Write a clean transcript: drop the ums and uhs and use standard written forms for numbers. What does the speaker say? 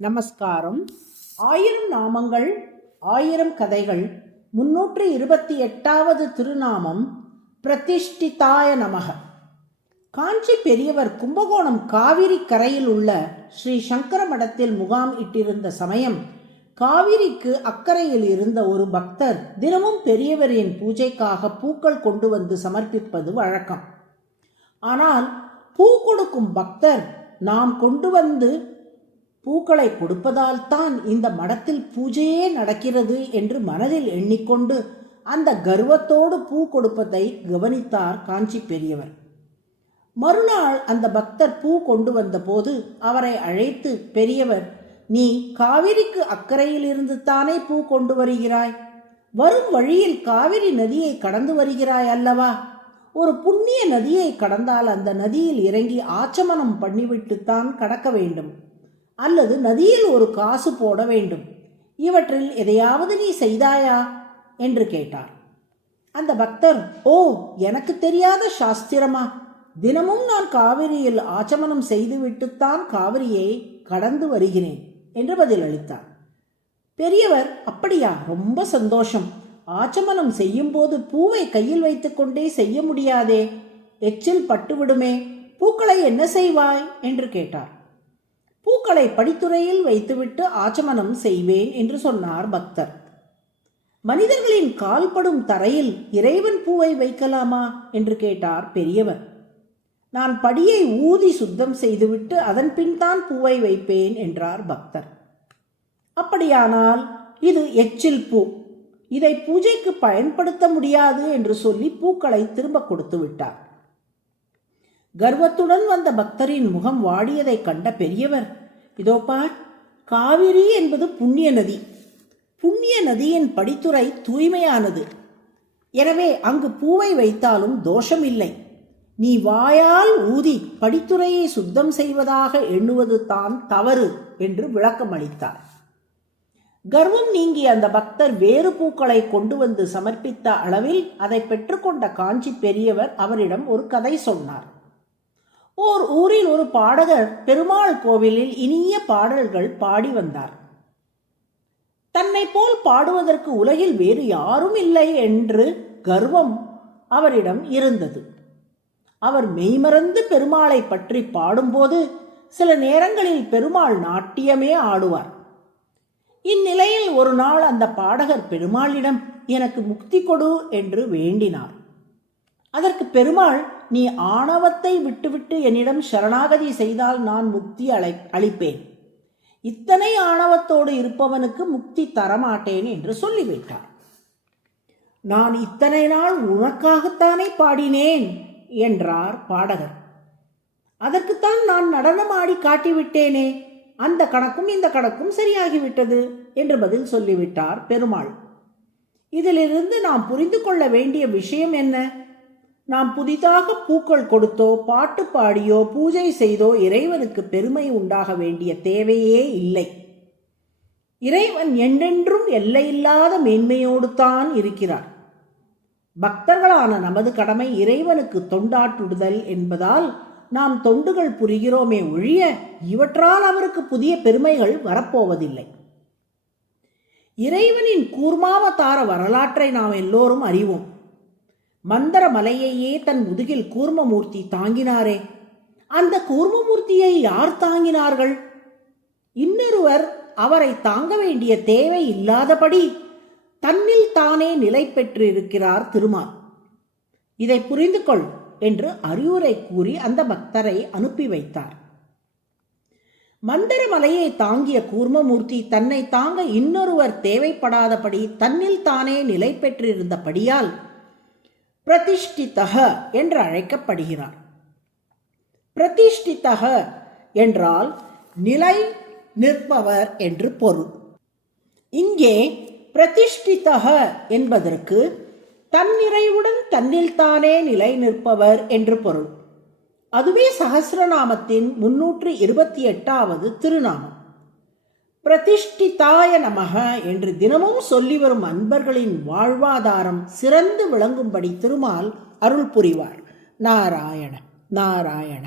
நமஸ்காரம். 1000 நாமங்கள் 1000 கதைகள் 328வது திருநாமம் பிரதிஷ்டிதாய நமக. காஞ்சி பெரியவர் கும்பகோணம் காவிரி கரையில் உள்ள ஸ்ரீ சங்கர மடத்தில் முகாம் இட்டிருந்த சமயம் காவிரிக்கு அக்கறையில் இருந்த ஒரு பக்தர் தினமும் பெரியவரின் பூஜைக்காக பூக்கள் கொண்டு வந்து சமர்ப்பிப்பது வழக்கம். ஆனால் பூ கொடுக்கும் பக்தர் நாம் கொண்டு வந்து பூக்களை கொடுப்பதால் தான் இந்த மடத்தில் பூஜையே நடக்கிறது என்று மனதில் எண்ணிக்கொண்டு அந்த கர்வத்தோடு பூ கொடுப்பதை கவனித்தார் காஞ்சி பெரியவர். மறுநாள் அந்த பக்தர் பூ கொண்டு வந்த போது அவரை அழைத்து, பெரியவர், நீ காவிரிக்கு அக்கறையில் இருந்து தானே பூ கொண்டு வருகிறாய்? வரும் வழியில் காவிரி நதியை கடந்து வருகிறாய் அல்லவா? ஒரு புண்ணிய நதியை கடந்தால் அந்த நதியில் இறங்கி ஆச்சமனம் பண்ணிவிட்டுத்தான் கடக்க வேண்டும், அல்லது நதியில் ஒரு காசு போட வேண்டும். இவற்றில் எதையாவது நீ செய்தாயா என்று கேட்டார். அந்த பக்தர், ஓ, எனக்கு தெரியாத சாஸ்திரமா? தினமும் நான் காவிரியில் ஆச்சமனம் செய்துவிட்டுத்தான் காவிரியை கடந்து வருகிறேன் என்று பதிலளித்தார். பெரியவர், அப்படியா, ரொம்ப சந்தோஷம். ஆச்சமனம் செய்யும் போது பூவை கையில் வைத்துக்கொண்டே செய்ய முடியாதே, எச்சில் பட்டுவிடுமே, பூக்களை என்ன செய்வாய் என்று கேட்டார். பூக்களை படித்துறையில் வைத்துவிட்டு ஆச்சமனம் செய்வேன் என்று சொன்னார் பக்தர். மனிதர்களின் கால்படும் தரையில் இறைவன் பூவை வைக்கலாமா என்று கேட்டார் பெரியவர். நான் படியை ஊதி சுத்தம் செய்துவிட்டு அதன் பின் தான் பூவை வைப்பேன் என்றார் பக்தர். அப்படியானால் இது எச்சில் பூ, இதை பூஜைக்கு பயன்படுத்த முடியாது என்று சொல்லி பூக்களை திரும்ப கொடுத்து விட்டார். கர்வத்துடன் வந்த பக்தரின் முகம் வாடியதை கண்ட பெரியவர், இதோ பார், காவிரி என்பது புண்ணிய நதி. புண்ணிய நதியின் படித்துறை தூய்மையானது. எனவே அங்கு பூவை வைத்தாலும் தோஷமில்லை. நீ வாயால் ஊதி படித்துறையை சுத்தம் செய்வதாக எண்ணுவது தான் தவறு என்று விளக்கம் அளித்தார். கர்வம் நீங்கி அந்த பக்தர் வேறு பூக்களை கொண்டு வந்து சமர்ப்பித்த அளவில் அதை பெற்றுக்கொண்ட காஞ்சி பெரியவர் அவரிடம் ஒரு கதை சொன்னார். ஓர் ஊரில் ஒரு பாடகர் பெருமாள் கோவிலில் இனிய பாடல்கள் பாடி வந்தார். தன்னை போல் பாடுவதற்கு உலகில் வேறு யாரும் இல்லை என்று கர்வம் அவரிடம் இருந்தது. அவர் மெய்மறந்து பெருமாளை பற்றி பாடும்போது சில நேரங்களில் பெருமாள் நாட்டியமே ஆடுவார். இந்நிலையில் ஒரு நாள் அந்த பாடகர் பெருமாளிடம், எனக்கு முக்தி கொடு என்று வேண்டினார். அதற்கு பெருமாள், நீ ஆணவத்தை விட்டுவிட்டு என்னிடம் சரணாகதி செய்தால் நான் முக்தி அளிப்பேன். இத்தனை ஆணவத்தோடு இருப்பவனுக்கு முக்தி தரமாட்டேன் என்று சொல்லிவிட்டார். நான் இத்தனை நாள் உனக்காகத்தானே பாடினேன் என்றார் பாடகர். அதற்குத்தான் நான் நடனமாடி காட்டிவிட்டேனே, அந்த கணக்கும் இந்த கணக்கும் சரியாகிவிட்டது என்று பதில் சொல்லிவிட்டார் பெருமாள். இதிலிருந்து நாம் புரிந்து கொள்ள வேண்டிய விஷயம் என்ன? நாம் புதிதாக பூக்கள் கொடுத்தோ பாட்டு பாடியோ பூஜை செய்தோ இறைவனுக்கு பெருமை உண்டாக வேண்டிய தேவையே இல்லை. இறைவன் என்றென்றும் எல்லையில்லாத மேன்மையோடு தான் இருக்கிறார். பக்தர்களான நமது கடமை இறைவனுக்கு தொண்டாற்றுதல் என்பதால் நாம் தொண்டுகள் புரிகிறோமே ஒழிய இவற்றால் அவருக்கு புதிய பெருமைகள் வரப்போவதில்லை. இறைவனின் கூர்மாவதார வரலாற்றை நாம் எல்லோரும் அறிவோம். மந்தர மலையையே தன் முதுகில் கூர்மமூர்த்தி தாங்கினாரே, அந்த கூர்மமூர்த்தியை யார் தாங்கினார்கள்? இன்னொருவர் அவரை தாங்க வேண்டிய தேவை இல்லாதபடி தன்னில் தானே நிலை பெற்றிருக்கிறார் திருமால். இதை புரிந்து கொள் என்று அறிவுரை கூறி அந்த பக்தரை அனுப்பி வைத்தார். மந்தர மலையை தாங்கிய கூர்மமூர்த்தி தன்னை தாங்க இன்னொருவர் தேவைப்படாதபடி தன்னில் தானே நிலை பெற்றிருந்தபடியால் பிரதிஷ்டிதக என்று அழைக்கப்படுகிறார். பிரதிஷ்டிதக என்றால் நிலை நிற்பவர் என்று பொருள். இங்கே பிரதிஷ்டிதக என்பதற்கு தன்னிறைவுடன் தன்னில் தானே நிலை நிற்பவர் என்று பொருள். அதுவே சஹஸ்ரநாமத்தின் 328வது திருநாமம். பிரதிஷ்டிதாய நமக என்று தினமும் சொல்லி வரும் அன்பர்களின் வாழ்வாதாரம் சிறந்து விளங்கும்படி திருமால் அருள் புரிவார். நாராயண நாராயண.